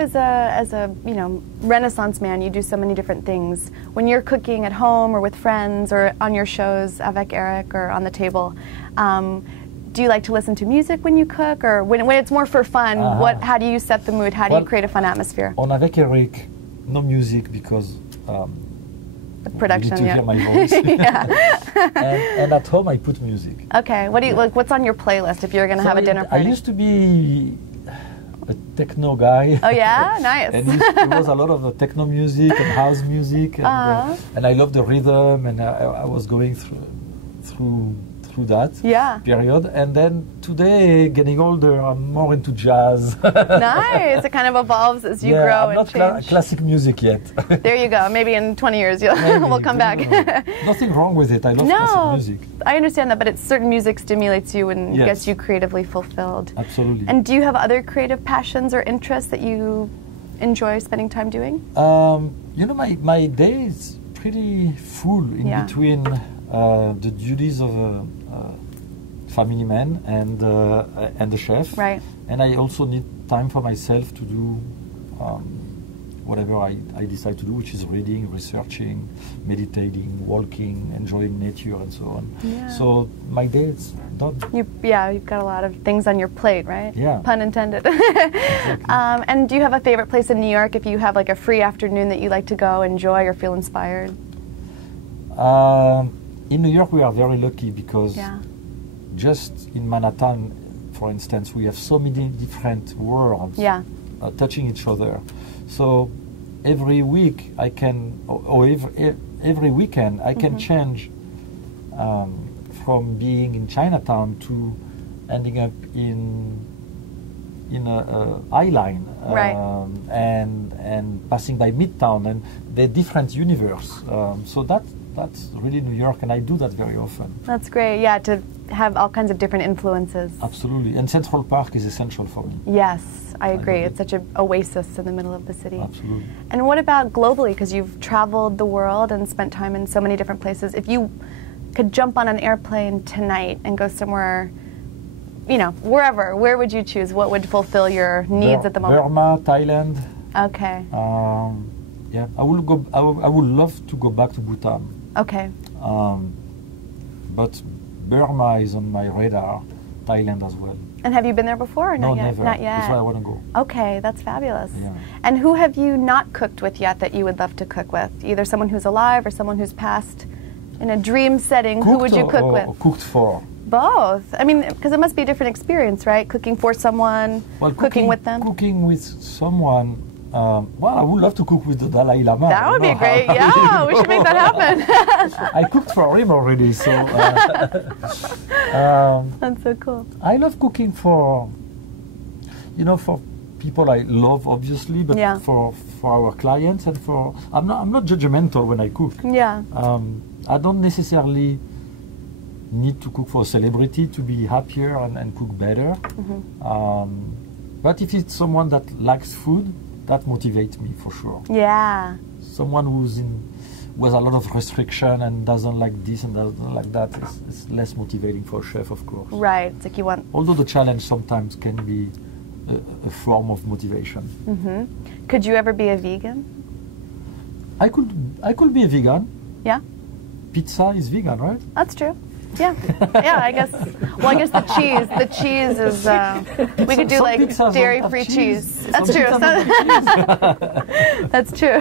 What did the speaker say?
as a Renaissance man, you do so many different things. When you're cooking at home or with friends or on your shows avec Eric or on the table, do you like to listen to music when you cook, or when it's more for fun? How do you set the mood? How do you create a fun atmosphere? On avec Eric, no music because the production. You need to hear my voice. and at home I put music. Okay, what's on your playlist if you're going to have a dinner party? I used to be a techno guy. Oh yeah, nice. And there was a lot of techno music and house music, and I love the rhythm, and I was going through that period. And then today, getting older, I'm more into jazz. Nice. It kind of evolves as you grow and change. I'm not classic music yet. There you go. Maybe in 20 years we'll come back. Nothing wrong with it. I love classic music. I understand that, but certain music stimulates you and gets you creatively fulfilled. Absolutely. And do you have other creative passions or interests that you enjoy spending time doing? My day is pretty full in between the duties of a family man and the chef. Right. And I also need time for myself to do whatever I decide to do, which is reading, researching, meditating, walking, enjoying nature, and so on. Yeah. So my day is done. You've got a lot of things on your plate, right? Yeah. Pun intended. Exactly. And do you have a favorite place in New York if you have like a free afternoon that you like to go enjoy or feel inspired? In New York, we are very lucky because just in Manhattan, for instance, we have so many different worlds touching each other. So every week I can, or every weekend I can change from being in Chinatown to ending up in a eye line, and passing by Midtown, and the different universe. So that's really New York, and I do that very often. That's great, to have all kinds of different influences. Absolutely, and Central Park is essential for me. Yes, I agree. It's such an oasis in the middle of the city. Absolutely. And what about globally, because you've traveled the world and spent time in so many different places. If you could jump on an airplane tonight and go somewhere, wherever, where would you choose? What would fulfill your needs at the moment? Burma, Thailand. Okay. I would love to go back to Bhutan. Okay. But Burma is on my radar, Thailand as well. And have you been there before or not yet? Never. Not yet. That's why I want to go. Okay, that's fabulous. Yeah. And who have you not cooked with yet that you would love to cook with? Either someone who's alive or someone who's passed. In a dream setting, Cooked who would you cook with? Or cooked for? Both. I mean, because it must be a different experience, right? Cooking for someone, cooking with them. Cooking with someone. I would love to cook with the Dalai Lama. That would be great. Yeah, we should make that happen. I cooked for him already, so. That's so cool. I love cooking for people I love, obviously, but for our clients and for. I'm not judgmental when I cook. Yeah. I don't necessarily need to cook for a celebrity to be happier and cook better. But if it's someone that likes food, that motivates me for sure. Yeah. Someone who has a lot of restriction and doesn't like this and doesn't like that is less motivating for a chef, of course. Right. It's like you want. Although the challenge sometimes can be a form of motivation. Could you ever be a vegan? I could be a vegan. Yeah. Pizza is vegan, right? That's true. Yeah, I guess. Well, I guess the cheese is. We could do like dairy-free cheese. That's true. That's true.